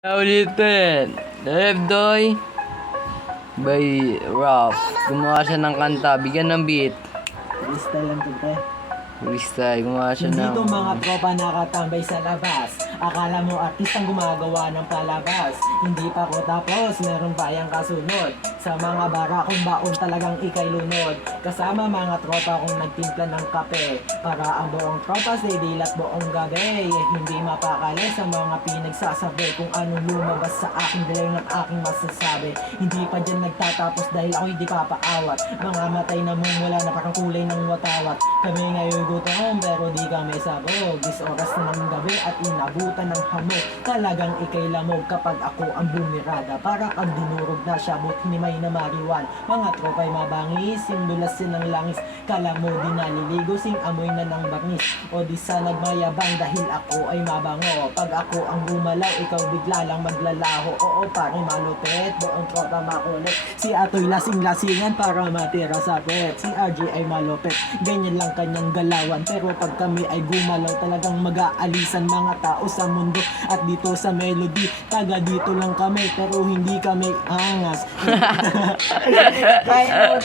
Ulitin. Doy by Ralph. Gumawa siya ng kanta. Bigyan ng beat. Freestyle lang to, te. Freestyle. Gumawa siya Hindi ng... to mga tropa nakatambay sa labas. Akala mo artistang gumagawa ng palabas. Hindi pa ko tapos, meron pa yang kasunod. Sa mga bara kong baon talagang ikay lunod. Kasama mga tropa kong nagtimpla ng kape. Para ang buong tropa say dilat buong gabi. Hindi mapakali sa mga pinagsasabi. Kung anong lumabas sa aking delay ng aking masasabi. Hindi pa dyan nagtatapos dahil ako hindi papaawat. Mga matay na mumula na parang kulay ng watawat. Kami ngayon gutom pero di kami sabog. 10 oras na ng gabi at inabutan ng hamog. Talagang ikay lamog kapag ako ang bumirada. Para kang dinurog na siya but hinimay na mariwan. Mga tropa'y mabangis, simulasin ng langis. Kala mo di naliligo, sing amoy na ng bangis. O di sa nagmayabang dahil ako ay mabango. Pag ako ang gumalaw, ikaw bigla lang maglalaho. Oo pare malupit, buong tropa makulit. Si Atoy lasing-lasingan para matira sa pet. Si RJ ay malupit, ganyan lang kanyang galawan. Pero pag kami ay gumalaw, talagang mag-aalisan mga tao sa mundo. At dito sa melody, taga dito lang kami pero hindi kami angas. Kaya